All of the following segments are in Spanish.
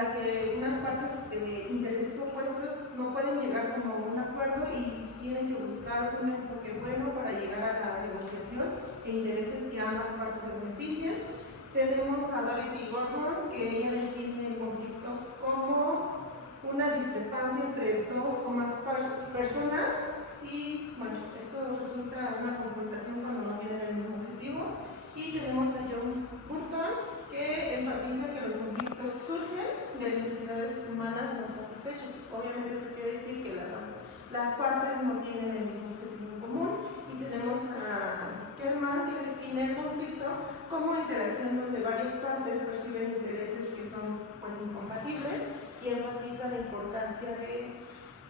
la que unas partes de intereses opuestos no pueden llegar como a un acuerdo y tienen que buscar un enfoque bueno para llegar a la negociación e intereses que ambas partes se beneficien. Tenemos a Dorothy Gordon, que ella define el conflicto como una discrepancia entre dos o más personas y, bueno, esto resulta una confrontación cuando no tienen el mismo objetivo. Y tenemos a John Burton, que enfatiza que los conflictos surgen de necesidades humanas no satisfechas. Obviamente esto quiere decir que las partes no tienen el mismo objetivo en común. Y tenemos a Kerman, que define el conflicto como interacción donde varias partes perciben intereses que son pues incompatibles y enfatiza la importancia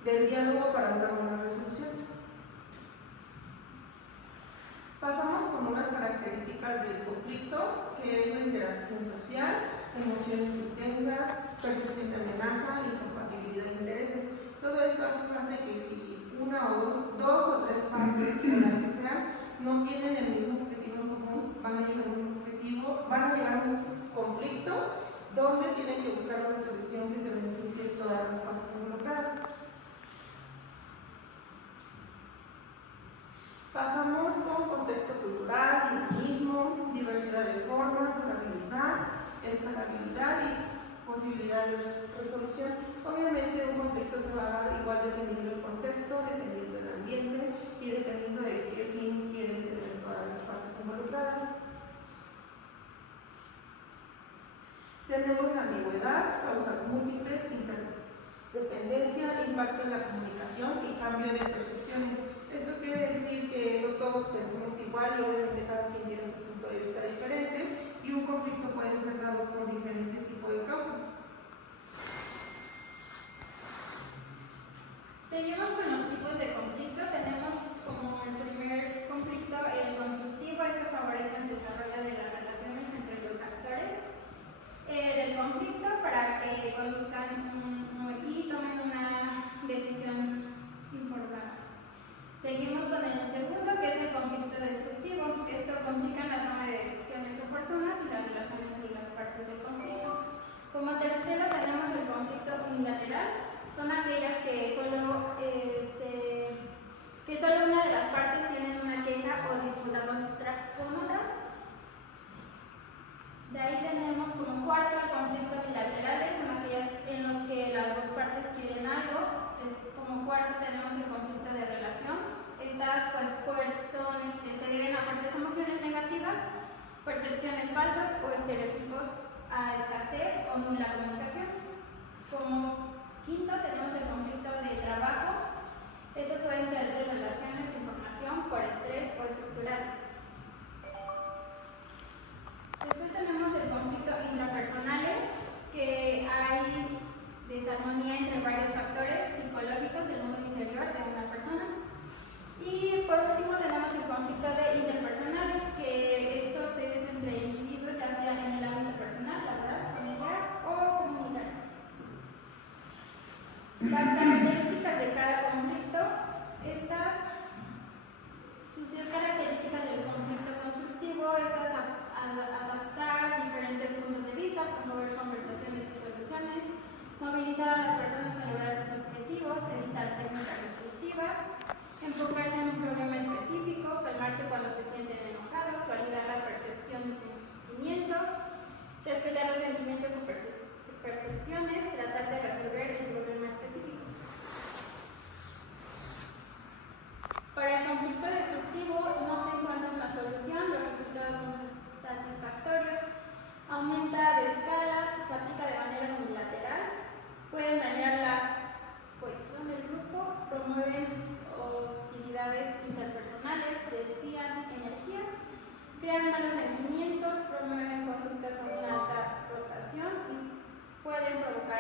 del diálogo para una buena resolución. Pasamos con unas características del conflicto, que es la interacción social, emociones intensas, percepción de amenaza, incompatibilidad de intereses. Todo esto hace que si una o dos o tres partes, o las que sean, no tienen el mismo objetivo en común, van a llegar a un conflicto donde tienen que buscar una solución que se beneficie de todas las partes involucradas. Pasamos con contexto cultural, dinamismo, diversidad de formas, durabilidad, escalabilidad y posibilidad de resolución. Obviamente un conflicto se va a dar igual dependiendo del contexto, dependiendo del ambiente y dependiendo de qué fin quieren tener todas las partes involucradas. Tenemos la ambigüedad, causas múltiples, interdependencia, impacto en la comunicación y cambio de percepciones. Esto quiere decir que no todos pensemos igual y obviamente cada quien tiene su punto de vista diferente y un conflicto puede ser dado por diferente tipo de causa. Seguimos con los tipos de conflicto. Tenemos como el primer conflicto el constructivo. Este favorece el desarrollo de las relaciones entre los actores del conflicto para que conduzcan y tomen una decisión informada. Seguimos con el segundo, que es el conflicto destructivo. Esto complica la toma de decisiones oportunas y la relación entre las partes del conflicto. Como tercero tenemos el conflicto unilateral. Son aquellas que solo una de las partes tienen una queja o disputa con otras. De ahí tenemos como cuarto el conflicto bilaterales, son aquellas en los que las dos partes quieren algo. Como cuarto tenemos el conflicto de relación. Estas pues se deben a fuertes emociones negativas, percepciones falsas o estereotipos, a escasez o nula comunicación. Como quinto tenemos el conflicto de trabajo. Estos pueden ser de relaciones de información por estrés o estructurales. Después tenemos el conflicto intrapersonales, que hay desarmonía entre varios factores psicológicos del mundo interior de una persona. Y por último tenemos el conflicto de interpersonales, que esto es entre individuos, ya sea en el ámbito personal, laboral, familiar o comunitario. Las características de cada conflicto, sus 10 características del conflicto constructivo, adaptar diferentes puntos de vista, promover conversaciones y soluciones, movilizar a las personas a lograr sus objetivos, evitar técnicas destructivas, enfocarse en un problema específico, calmarse cuando se sienten enojados, validar la percepción y sentimientos, respetar los sentimientos y percepciones, tratar de resolver el problema específico. Para el conflicto destructivo no se encuentra una solución, los resultados son satisfactorios, aumenta de escala, se aplica de manera unilateral, pueden dañar la cohesión del grupo, promueven hostilidades interpersonales, desvían energía, crean malos sentimientos, promueven conductas a una alta rotación y pueden provocar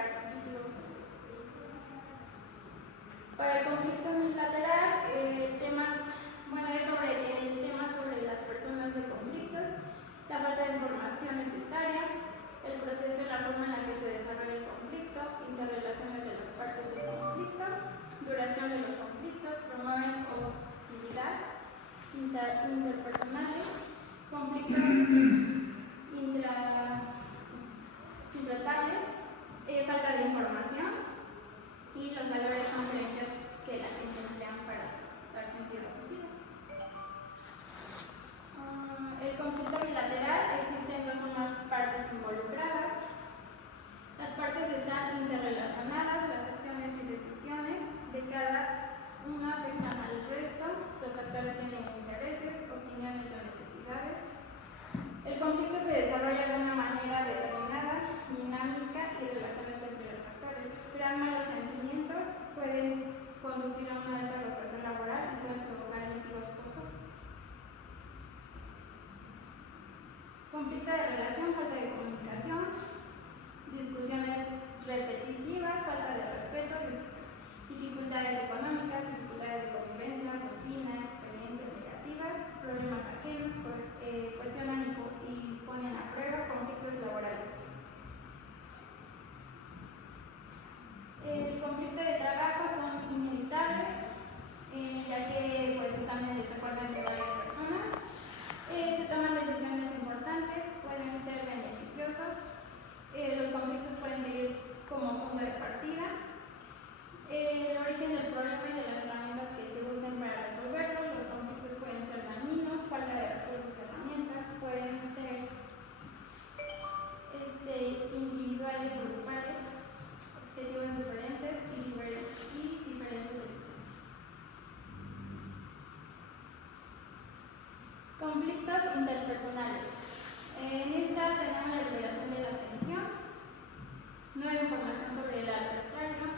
Nueva información sobre el adversario.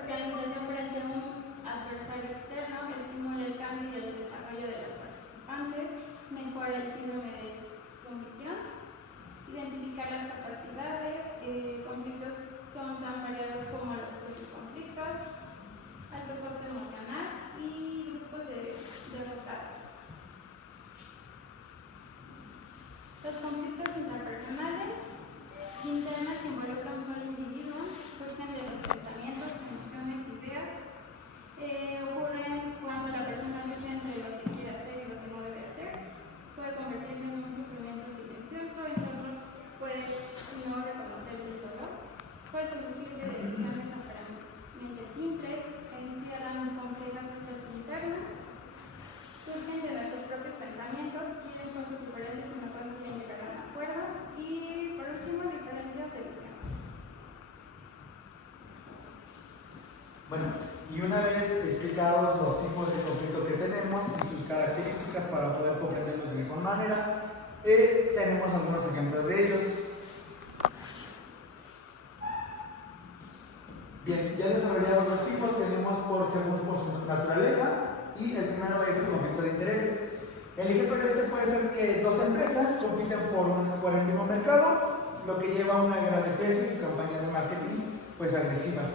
Organización frente a un adversario externo que estimula el cambio y el desarrollo de los participantes. Mejora el síndrome de sumisión. Identificar las capacidades. Conflictos son tan variados como los propios conflictos. Alto costo emocional y grupos de derrotados. Los conflictos interpersonales internos que involucran un solo individuo surgen de los pensamientos, emociones, ideas. Ocurren cuando la persona lucha entre lo que quiere hacer y lo que no debe hacer. Puede convertirse en un sufrimiento silencioso, el otro puede no reconocer el dolor. Puede surgir de decisiones aparentemente simples que encierran en complejas luchas internas. Surgen de nuestros propios pensamientos, quieren con sus diferencias y no consiguen llegar a un acuerdo. Y por último, diferencias de visión. Bueno, y una vez explicados los tipos de conflicto que tenemos y sus características para poder comprenderlos de mejor manera, tenemos algunos ejemplos de ellos. Bien, ya desarrollados los tipos, tenemos según por su naturaleza, y el primero es el conflicto de intereses. El ejemplo de este puede ser que dos empresas compiten por el mismo mercado, lo que lleva a una guerra de precios y campañas de marketing pues agresivas.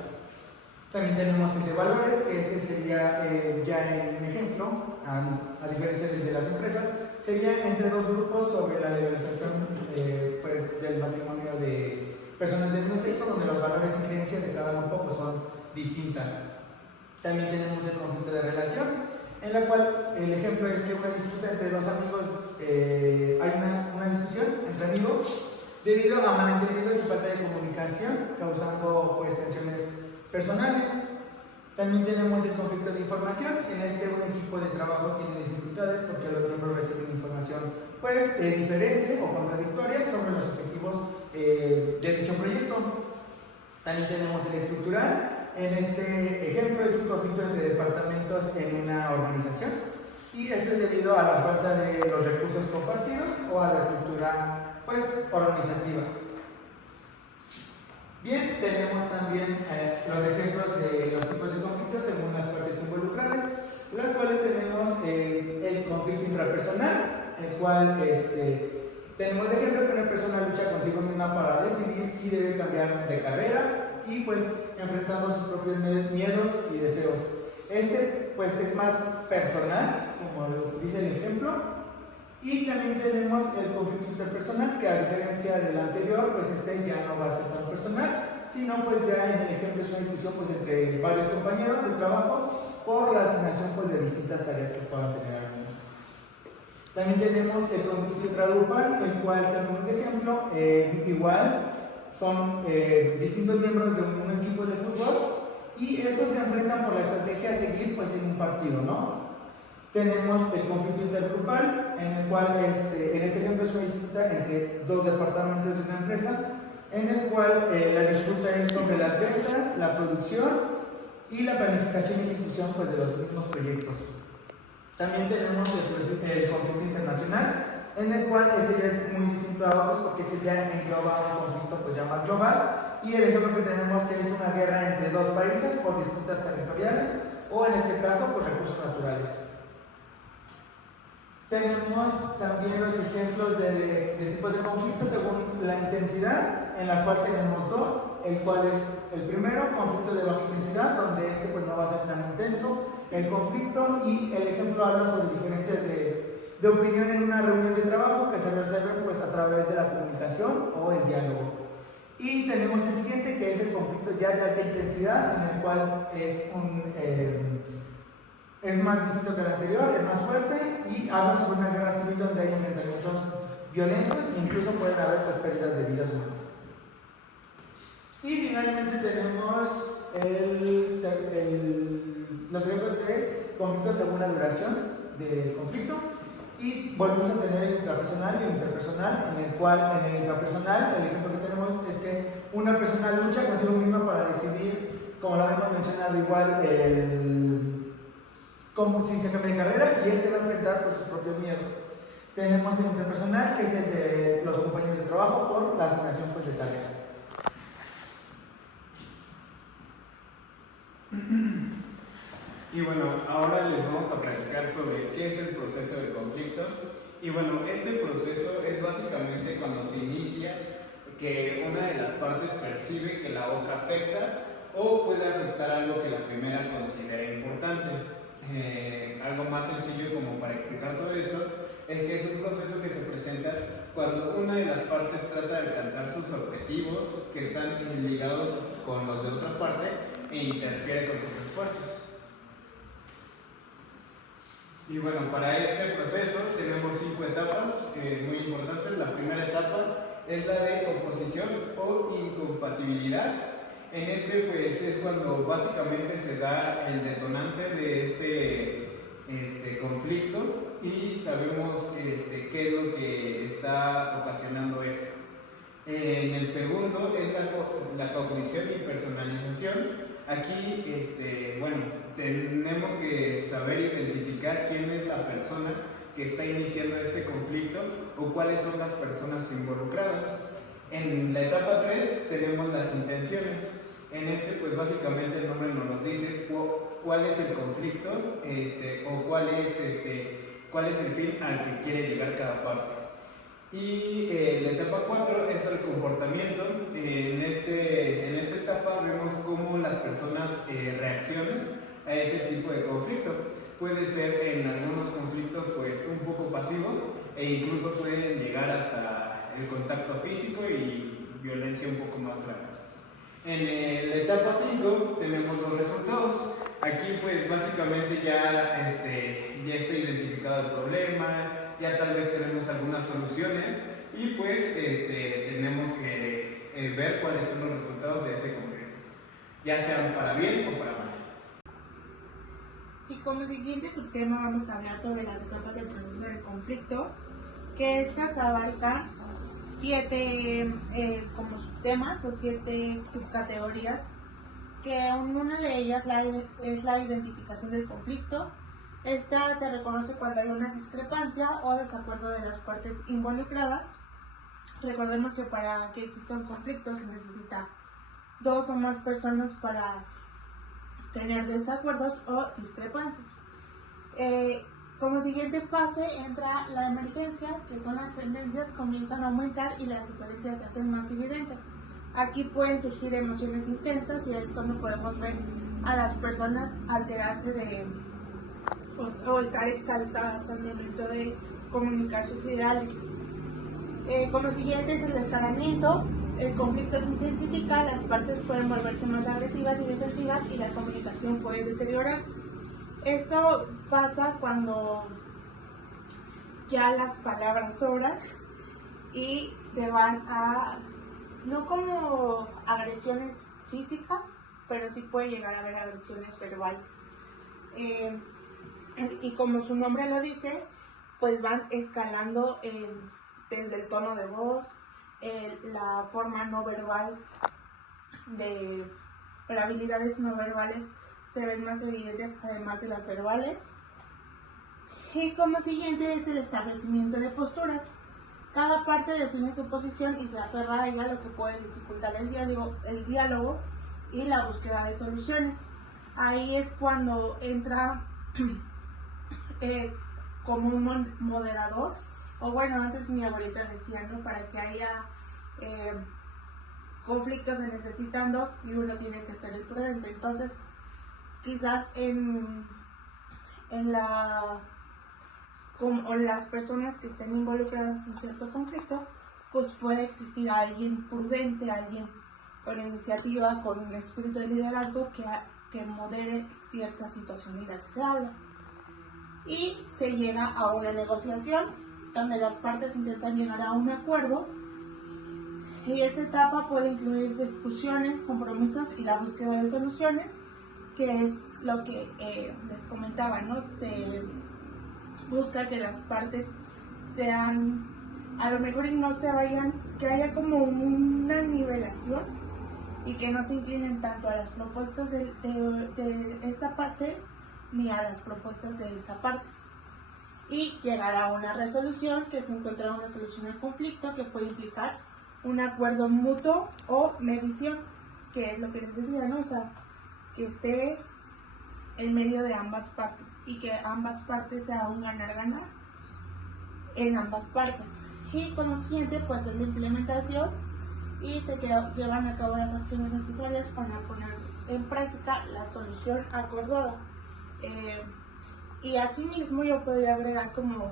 También tenemos el de valores, que este sería ya en un ejemplo, a diferencia del de las empresas, sería entre dos grupos sobre la legalización pues, del matrimonio de personas del mismo sexo, donde los valores y creencias de cada grupo pues, son distintas. También tenemos el conflicto de relación, en la cual el ejemplo es que una disputa entre dos amigos, hay una discusión entre amigos debido a malentendidos y falta de comunicación, causando pues tensiones personales. También tenemos el conflicto de información, en este un equipo de trabajo tiene dificultades porque los miembros reciben información pues diferente o contradictoria sobre los objetivos de dicho proyecto. También tenemos el estructural. En este ejemplo es un conflicto entre departamentos en una organización y esto es debido a la falta de los recursos compartidos o a la estructura pues, organizativa. Bien, tenemos también los ejemplos de los tipos de conflictos según las partes involucradas, las cuales tenemos el conflicto intrapersonal, el cual tenemos de ejemplo que una persona lucha consigo misma para decidir si debe cambiar de carrera y pues enfrentando sus propios miedos y deseos. Pues es más personal, como lo dice el ejemplo. Y también tenemos el conflicto interpersonal, que a diferencia del anterior, pues ya no va a ser tan personal, sino pues ya en el ejemplo es una discusión pues entre varios compañeros de trabajo por la asignación pues de distintas tareas que puedan tener algunos. También tenemos el conflicto intragrupal, el cual tenemos de ejemplo, igual son distintos miembros de un equipo de fútbol y estos se enfrentan por la estrategia a seguir pues en un partido, ¿no? Tenemos el conflicto intergrupal, en el cual en este ejemplo es una disputa entre dos departamentos de una empresa, en el cual la disputa es sobre las ventas, la producción y la planificación y ejecución pues, de los mismos proyectos. También tenemos el conflicto internacional, en el cual ya es muy distinto a otros porque ya engloba un conflicto pues, ya más global, y el ejemplo que tenemos que es una guerra entre dos países por disputas territoriales o en este caso por recursos naturales. Tenemos también los ejemplos de tipos de conflictos según la intensidad, en la cual tenemos dos, el cual es el primero, conflicto de baja intensidad, donde pues no va a ser tan intenso el conflicto, y el ejemplo habla sobre diferencias de opinión en una reunión de trabajo que se resuelven pues a través de la comunicación o el diálogo. Y tenemos el siguiente, que es el conflicto ya de alta intensidad, en el cual es más distinto que el anterior, es más fuerte y habla sobre una guerra civil donde hay enfrentamientos violentos e incluso pueden haber pues, pérdidas de vidas humanas. Y finalmente tenemos los ejemplos de conflictos según la duración del conflicto y volvemos a tener el intrapersonal y el interpersonal, en el cual en el intrapersonal el ejemplo que tenemos es que una persona lucha consigo misma para decidir, como lo hemos mencionado igual, como si se cambia de carrera y va a enfrentar pues, sus propios miedos. Tenemos el interpersonal, que es el de los compañeros de trabajo por la asignación pues, de tareas. Y bueno, ahora les vamos a platicar sobre qué es el proceso de conflicto. Y bueno, este proceso es básicamente cuando se inicia que una de las partes percibe que la otra afecta o puede afectar algo que la primera considera importante. Algo más sencillo como para explicar todo esto es que es un proceso que se presenta cuando una de las partes trata de alcanzar sus objetivos que están ligados con los de otra parte e interfiere con sus esfuerzos. Y bueno, para este proceso tenemos 5 etapas muy importantes. La primera etapa es la de oposición o incompatibilidad. En este pues es cuando básicamente se da el detonante de este conflicto y sabemos qué es lo que está ocasionando esto. En el segundo es la cognición y personalización. Aquí, bueno, tenemos que saber identificar quién es la persona que está iniciando este conflicto o cuáles son las personas involucradas. En la etapa 3 tenemos las intenciones. En pues básicamente el nombre nos dice cuál es el conflicto o cuál es el fin al que quiere llegar cada parte. Y la etapa 4 es el comportamiento. En esta etapa vemos cómo las personas reaccionan a ese tipo de conflicto. Puede ser en algunos conflictos pues un poco pasivos e incluso pueden llegar hasta el contacto físico y violencia un poco más grave. En la etapa 5 tenemos los resultados. Aquí pues básicamente ya está identificado el problema, ya tal vez tenemos algunas soluciones y pues tenemos que ver cuáles son los resultados de ese conflicto, ya sean para bien o para mal. Y como siguiente subtema vamos a hablar sobre las etapas del proceso de conflicto, que estas abarcan 7 como subtemas o 7 subcategorías, que una de ellas es la identificación del conflicto. Esta se reconoce cuando hay una discrepancia o desacuerdo de las partes involucradas. Recordemos que para que exista un conflicto se necesita 2 o más personas para tener desacuerdos o discrepancias. Como siguiente fase entra la emergencia, que son las tendencias comienzan a aumentar y las diferencias se hacen más evidentes. Aquí pueden surgir emociones intensas y es cuando podemos ver a las personas alterarse o estar exaltadas al momento de comunicar sus ideales. Como siguiente es el escalamiento. El conflicto se intensifica, las partes pueden volverse más agresivas y defensivas y la comunicación puede deteriorarse. Esto pasa cuando ya las palabras sobran y se van a, no como agresiones físicas, pero sí puede llegar a haber agresiones verbales. Y como su nombre lo dice, pues van escalando desde el tono de voz, la forma no verbal, las habilidades no verbales se ven más evidentes además de las verbales. Y como siguiente es el establecimiento de posturas. Cada parte define su posición y se aferra a ella, lo que puede dificultar el diálogo y la búsqueda de soluciones. Ahí es cuando entra como un moderador, o bueno, antes mi abuelita decía, ¿no? Para que haya conflictos se necesitan 2 y uno tiene que ser el prudente. Entonces, quizás en las personas que estén involucradas en cierto conflicto, pues puede existir alguien prudente, alguien con iniciativa, con un espíritu de liderazgo que modere cierta situación de la que se habla. Y se llega a una negociación donde las partes intentan llegar a un acuerdo, y esta etapa puede incluir discusiones, compromisos y la búsqueda de soluciones, que es lo que les comentaba, ¿no? Se busca que las partes sean, a lo mejor y no se vayan, que haya como una nivelación y que no se inclinen tanto a las propuestas de esta parte ni a las propuestas de esta parte. Y llegar a una resolución, que se encuentra una solución al conflicto que puede implicar un acuerdo mutuo o medición, que es lo que les decía, ¿no? O sea, que esté en medio de ambas partes y que ambas partes sea un ganar-ganar en ambas partes. Y como siguiente pues es la implementación y se llevan a cabo las acciones necesarias para poner en práctica la solución acordada. Y asimismo yo podría agregar como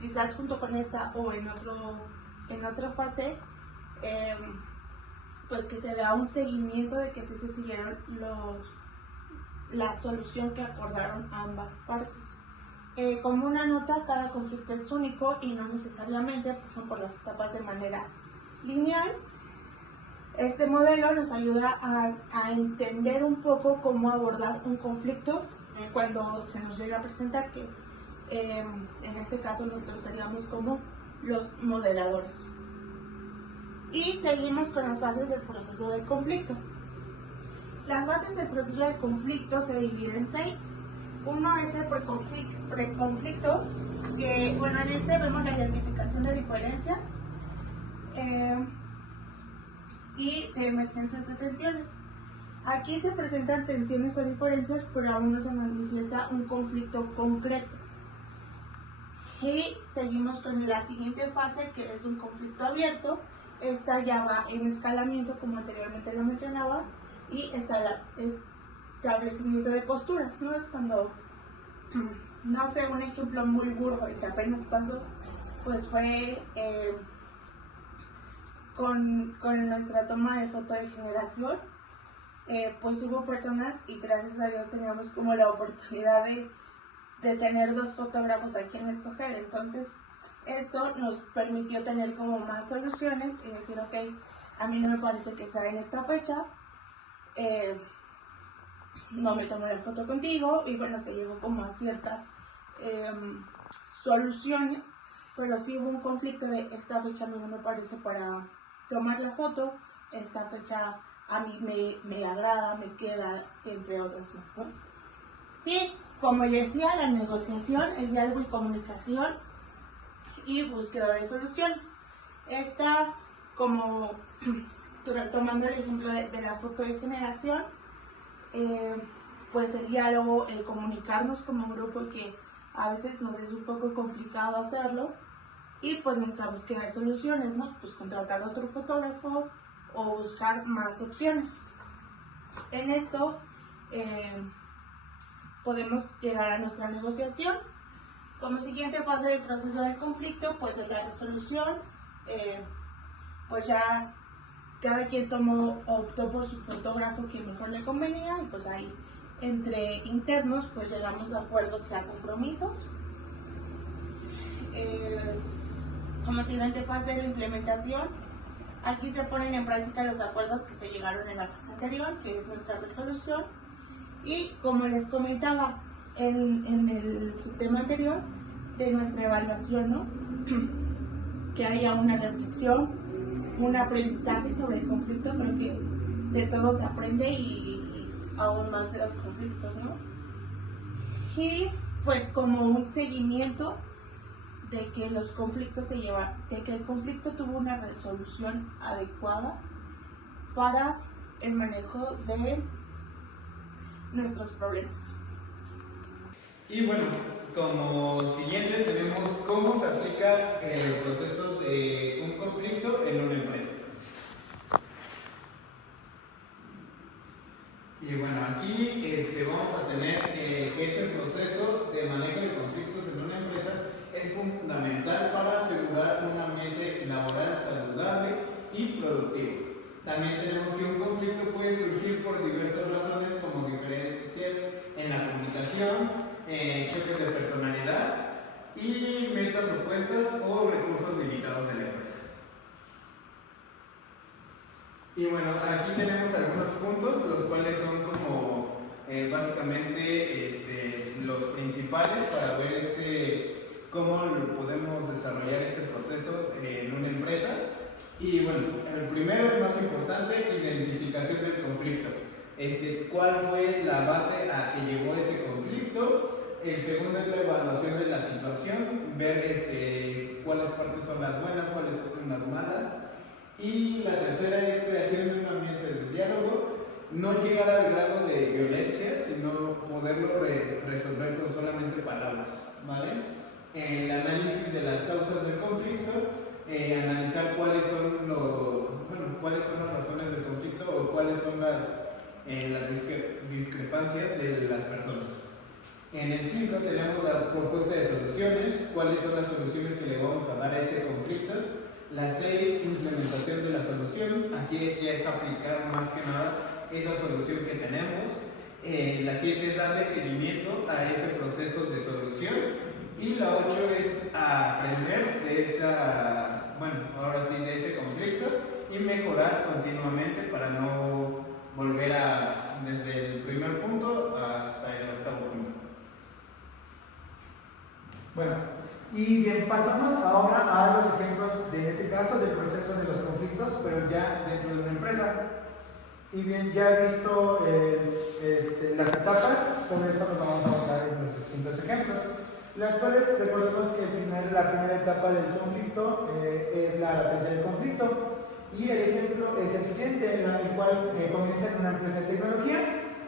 quizás junto con esta o en otra fase, pues que se vea un seguimiento de que sí se siguieron la solución que acordaron ambas partes. Como una nota, cada conflicto es único y no necesariamente pasan por las etapas de manera lineal. Este modelo nos ayuda a entender un poco cómo abordar un conflicto cuando se nos llega a presentar, que en este caso nosotros seríamos como los moderadores. Y seguimos con las fases del proceso del conflicto. Las fases del proceso del conflicto se dividen en 6. Uno es el preconflicto, que bueno, en este vemos la identificación de diferencias y de emergencias de tensiones. Aquí se presentan tensiones o diferencias, pero aún no se manifiesta un conflicto concreto. Y seguimos con la siguiente fase, que es un conflicto abierto. Esta ya va en escalamiento, como anteriormente lo mencionaba, y está el establecimiento de posturas, ¿no? Es cuando, no sé, un ejemplo muy burdo y que apenas pasó, pues fue con nuestra toma de foto de generación. Pues hubo personas, y gracias a Dios teníamos como la oportunidad de tener 2 fotógrafos a quien escoger. Entonces esto nos permitió tener como más soluciones y decir, ok, a mí no me parece que sea en esta fecha, no me tomo la foto contigo, y bueno, se llegó como a ciertas soluciones, pero sí hubo un conflicto de esta fecha no me parece para tomar la foto, esta fecha a mí me agrada, me queda, entre otras más, ¿no? Y como ya decía, la negociación es diálogo y comunicación y búsqueda de soluciones. Esta, como tomando el ejemplo de la foto de generación, pues el diálogo, el comunicarnos como grupo, que a veces nos es un poco complicado hacerlo, y pues nuestra búsqueda de soluciones, ¿no? Pues contratar otro fotógrafo o buscar más opciones. En esto podemos llegar a nuestra negociación. Como siguiente fase del proceso del conflicto, pues es la resolución. Pues ya cada quien optó por su fotógrafo que mejor le convenía, y pues ahí entre internos pues llegamos a acuerdos y a compromisos. Como siguiente fase de la implementación, aquí se ponen en práctica los acuerdos que se llegaron en la fase anterior, que es nuestra resolución. Y como les comentaba en el subtema anterior, de nuestra evaluación, ¿no? Que haya una reflexión, un aprendizaje sobre el conflicto. Creo que de todo se aprende, y aún más de los conflictos, ¿no? Y pues como un seguimiento de que los conflictos de que el conflicto tuvo una resolución adecuada para el manejo de nuestros problemas. Y bueno, como siguiente tenemos cómo se aplica el proceso de un conflicto en una empresa. Y bueno, aquí vamos a tener que ese proceso de manejo de conflictos en una empresa es fundamental para asegurar un ambiente laboral saludable y productivo. También tenemos que un conflicto puede surgir por diversas razones, como diferencias en la comunicación, choques de personalidad y metas opuestas o recursos limitados de la empresa. Y bueno, aquí tenemos algunos puntos, los cuales son como básicamente los principales para ver cómo podemos desarrollar este proceso en una empresa. Y bueno, el primero es más importante, identificación del conflicto. ¿Cuál fue la base a que llevó ese conflicto? El segundo es la evaluación de la situación, ver cuáles partes son las buenas, cuáles son las malas. Y la tercera es creación de un ambiente de diálogo, no llegar al grado de violencia, sino poderlo resolver con solamente palabras, ¿vale? El análisis de las causas del conflicto, analizar cuáles son las razones del conflicto o cuáles son las discrepancias de las personas. En el 5 tenemos la propuesta de soluciones, cuáles son las soluciones que le vamos a dar a ese conflicto. La 6, implementación de la solución, aquí ya es aplicar más que nada esa solución que tenemos. La 7 es darle seguimiento a ese proceso de solución. Y la 8 es aprender de de ese conflicto y mejorar continuamente para no volver desde el primer punto hasta el octavo punto. Bueno, y bien, pasamos ahora a los ejemplos en este caso del proceso de los conflictos, pero ya dentro de una empresa. Y bien, ya he visto las etapas, sobre eso nos vamos a basar en los distintos ejemplos, las cuales recordemos que la primera etapa del conflicto es la latencia del conflicto, y el ejemplo es el siguiente, en el cual comienza en una empresa de tecnología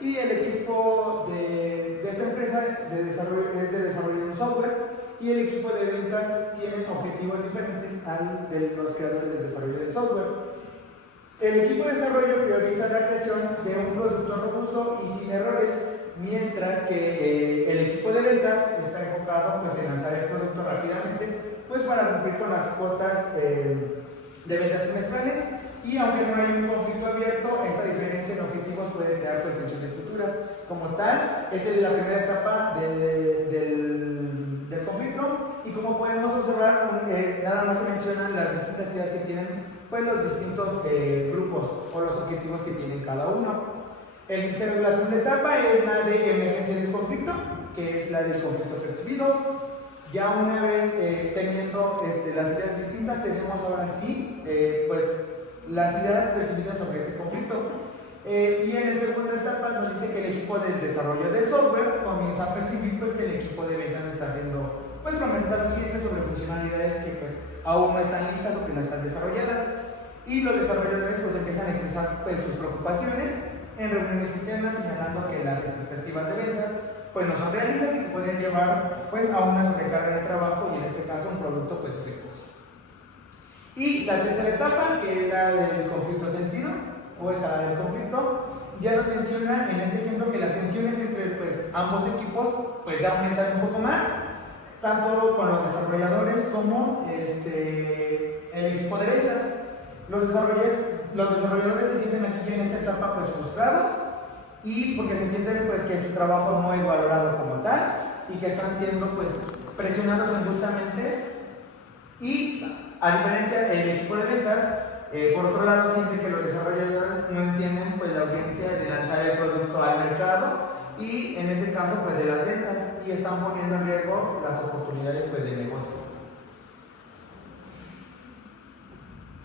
y el equipo de esta empresa es de desarrollo de un software, y el equipo de ventas tienen objetivos diferentes al de los creadores del desarrollo del software. El equipo de desarrollo prioriza la creación de un producto robusto y sin errores, mientras que el equipo de ventas está enfocado pues, en lanzar el producto rápidamente pues, para cumplir con las cuotas de ventas trimestrales. Y aunque no hay un conflicto abierto, esta diferencia en objetivos puede crear pues, tensiones futuras. Como tal, esa es la primera etapa del conflicto, y como podemos observar, nada más se mencionan las distintas ideas que tienen pues, los distintos grupos o los objetivos que tienen cada uno. La segunda etapa es la de emergencia del conflicto, que es la del conflicto percibido. Ya una vez teniendo las ideas distintas, tenemos ahora sí pues, las ideas percibidas sobre este conflicto. Y en la segunda etapa nos dice que el equipo de desarrollo del software comienza a percibir pues, que el equipo de ventas está haciendo pues, promesas a los clientes sobre funcionalidades que pues, aún no están listas o que no están desarrolladas. Y los desarrolladores pues, empiezan a expresar pues, sus preocupaciones en reuniones internas, señalando que las expectativas de ventas pues, no son realistas y que pueden llevar pues, a una sobrecarga de trabajo, y en este caso un producto pues, riesgoso. Y la tercera etapa, que es la del conflicto sentido o escalada del conflicto, ya nos menciona en este ejemplo que las tensiones entre pues, ambos equipos pues, ya aumentan un poco más, tanto con los desarrolladores como el equipo de ventas. Los desarrolladores se sienten aquí en esta etapa pues, frustrados, y porque se sienten pues, que su trabajo no es valorado como tal y que están siendo pues, presionados injustamente. Y a diferencia del equipo de ventas, por otro lado, sienten que los desarrolladores no entienden pues, la urgencia de lanzar el producto al mercado, y en este caso pues, de las ventas, y están poniendo en riesgo las oportunidades pues, de negocio.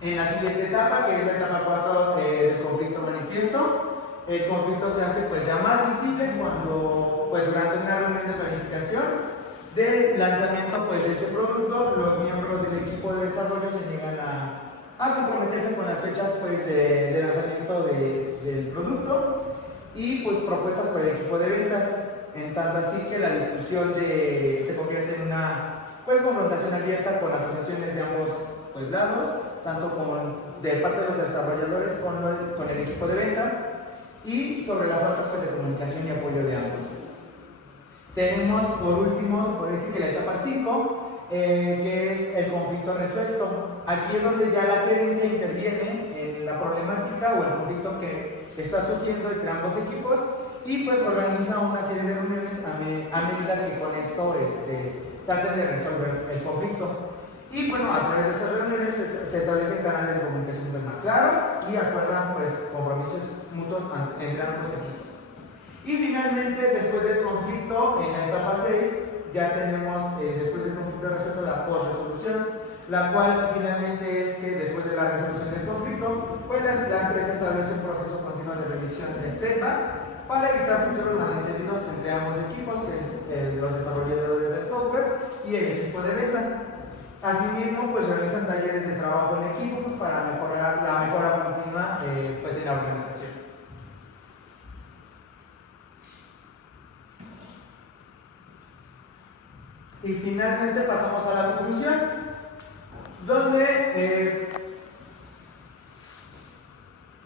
En la siguiente etapa, que es la etapa 4 del conflicto manifiesto, el conflicto se hace pues, ya más visible cuando pues, durante una reunión de planificación del lanzamiento pues, de ese producto, los miembros del equipo de desarrollo se niegan a comprometerse con las fechas pues, de lanzamiento del producto y pues, propuestas por el equipo de ventas, en tanto así que la discusión se convierte en una pues, confrontación abierta con acusaciones de ambos pues, lados, tanto de parte de los desarrolladores con el equipo de venta, y sobre la falta pues, de comunicación y apoyo de ambos. Tenemos por último, por decir que la etapa 5, que es el conflicto resuelto. Aquí es donde ya la gerencia interviene en la problemática o el conflicto que está surgiendo entre ambos equipos, y pues organiza una serie de reuniones a medida que con esto traten de resolver el conflicto. Y bueno, a través de estas reuniones se establecen canales de comunicación más claros y acuerdan pues, compromisos mutuos entre ambos equipos. Y finalmente, después del conflicto, en la etapa 6, ya tenemos, después del conflicto resuelto, la post-resolución, la cual finalmente es que después de la resolución del conflicto, pues la empresa establece un proceso continuo de revisión de feedback para evitar futuros malentendidos entre ambos equipos, que es los desarrolladores del software y el equipo de venta. Asimismo, pues realizan talleres de trabajo en equipo para mejorar la mejora continua pues, en la organización. Y finalmente pasamos a la conclusión, donde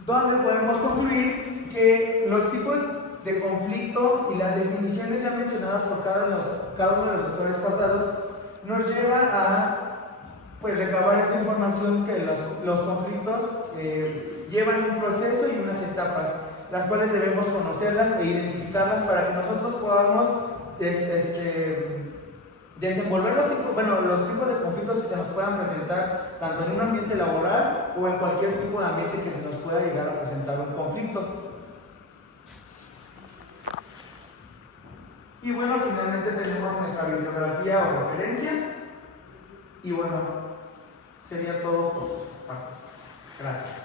podemos concluir que los tipos de conflicto y las definiciones ya mencionadas por cada uno de los autores pasados nos lleva a pues recabar esta información que los conflictos llevan un proceso y unas etapas, las cuales debemos conocerlas e identificarlas para que nosotros podamos desenvolver los tipos de conflictos que se nos puedan presentar tanto en un ambiente laboral o en cualquier tipo de ambiente que se nos pueda llegar a presentar un conflicto. Y bueno, finalmente tenemos nuestra bibliografía o referencias. Y bueno, sería todo por nuestra parte. Gracias.